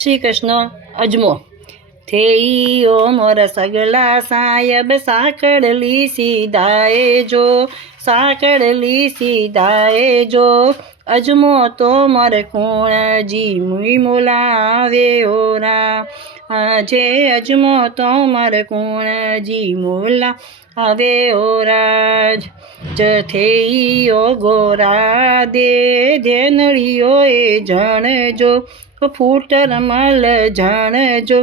શ્રી કૃષ્ણ અજમો થેઈઓ મોર સગલા સાયબ સાંકળલી સીધાએ જો સાંકળલી સીધાએ જો અજમો તો મોર કુણજી મુઈ મુલાવે ઓરા જે અજમો તો મોર કુણજી મુલા આવે ઓરાજ જથેઈઓ ગોરા દે ધેનળીઓ એ જણજો ફૂટર મલ જાણજો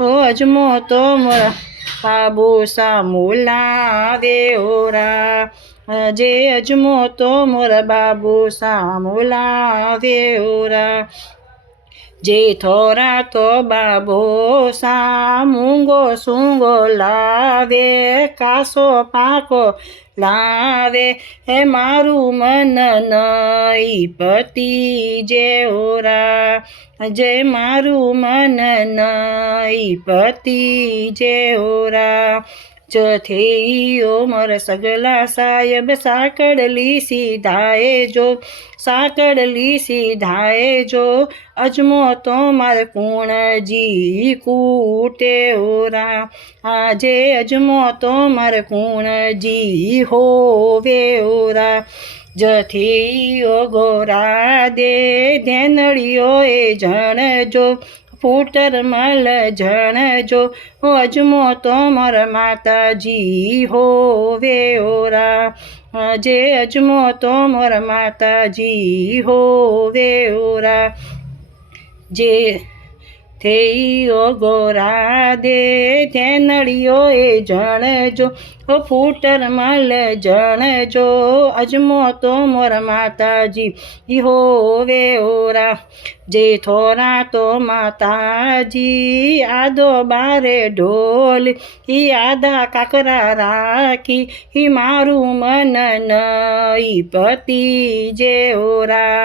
ઓ અજમો તો મોરા બાબુ સામુલાવે ઓરા જે અજમો તો મોરા બાબુ સામુલાવે ઓરા જે થોરા તો બાબો સા મૂંગો સૂંગો લાવે કાસો પાકો લાવે હે મારું મન નહીં પતિ જે ઓરા જે મારું મન નહીં પતિ જે ઓરા જથેઈઓ મોર સગલા સાયબ સાંકળલી સીધાએ જો સાંકળલી સીધાએ જો અજમો તો માર કુણજી કૂટે ઓરા આજે અજમો તો માર કુણજી હોવે ઓરા જથેઈઓ ગોરા દે ધેનળીઓ એ જણજો ફૂટર મલ જણજો અજમો તો મોર માતાજી હોવે ઓરા જે અજમો તો મોર માતાજી હોવે ઓરા જે થેઈઓ ગોરા દે ધેનળીઓ એ જણજો ફૂટર મલ જણજો અજમો તો મોર માતાજી હોવે ઓરા જે થોરા તો માતાજી આદો બારે ઢોલ ઈ આદા કાકરા રાખી ઈ મારું મન નહીં પતિ જે ઓરા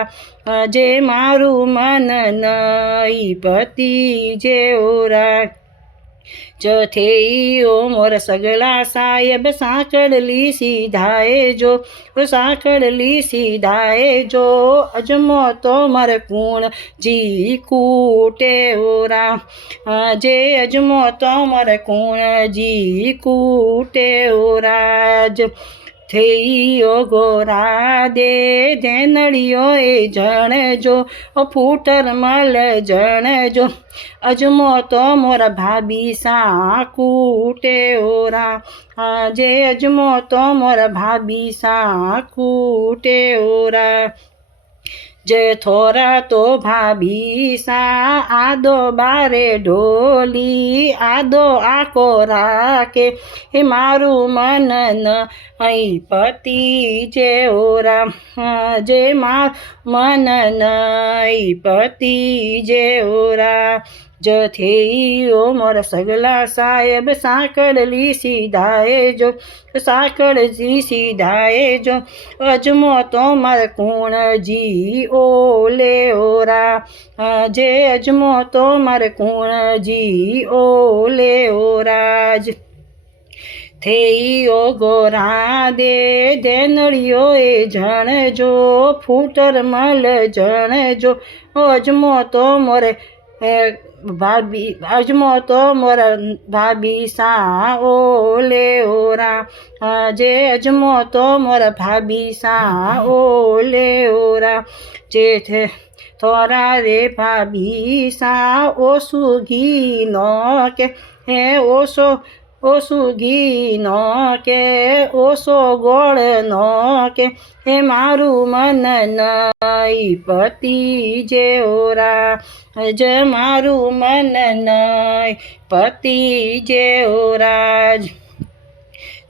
જે મારું મન નહીં પતિ જે ઓરા જથેઈઓ મોર સગલા સાયબ સાંકળલી સીધાએ જો સાંકળલી સીધાએ જો અજમો તો માર કુણજી કૂટે ઓરા જે અજમો તો માર કુણજી કૂટે ઓરાજ થેઈઓ ગોરા દે ધેનળીઓ એ જણજો ફૂટર મલ જણજો અજમો તો મોરા ભાભી સા કૂટે ઓરા જે અજમો તો મોરા ભાભી સા કૂટે ઓરા જે થોરા તો ભાભી સા આદો બારે ઢોલી આદો આકો રાખે એ મારું મન નહીં પતિ જે ઓરા જે મન નહીં પતિ જે ઓરા જથેઈઓ મોર સગલા સાયબ સાંકળલી સીધાએ જો સાંકળલી સીધાએ જો અજમો તો માર કુણજી ઓલે ઓરા જે અજમો તો માર કુણજી ઓલે ઓરાજ થેઈઓ ગોરા દે ધેનળીઓ એ જણજો ફૂટર મલ જણજો અજમો તો મોરે ભાભી અજમો તો મોર ભાભી સા ઓલે ઓરા જે અજમો તો મોર ભાભી સા ઓલે ઓરા જે થોરા રે ભાભી સા ઓસું ઘી નો કે હે ઓછું ઘી નો કે ઓછો ગોળ નો કે હે મારું મન નહીં પતિ જે ઓરા જે મારું મન નહીં પતિ જે ઓરાજ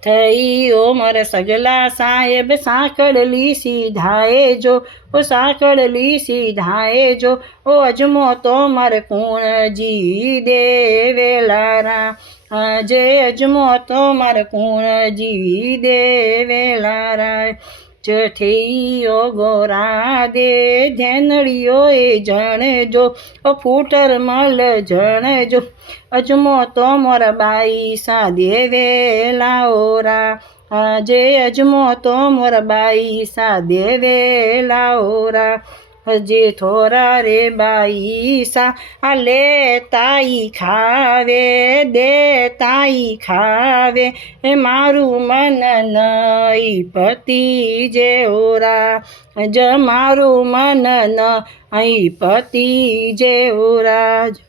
થઈઓ મોર સગલા સાયબ સાંકળલી સીધાએ જો સાંકળલી સીધાએ જો અજમો તો માર કુણજી દેવેલારા જે અજમો તો માર કુણજી દેવેલારા જથેઈઓ ગોરા દે ધેનળીઓ એ જણજો ફૂટર મલ જણજો અજમો તો મોર બાઈ સા દેવેલા ઓરા જે અજમો તો મોર બાઈ સા દેવેલા ઓરા જે થોરા રે બાઈ સા આ લે તાઈ ખાવે દે તાઈ ખાવે એ મારું મન નહીં પતિ જેવરા જ મારું મન નહીં પતિ જેવરા જ.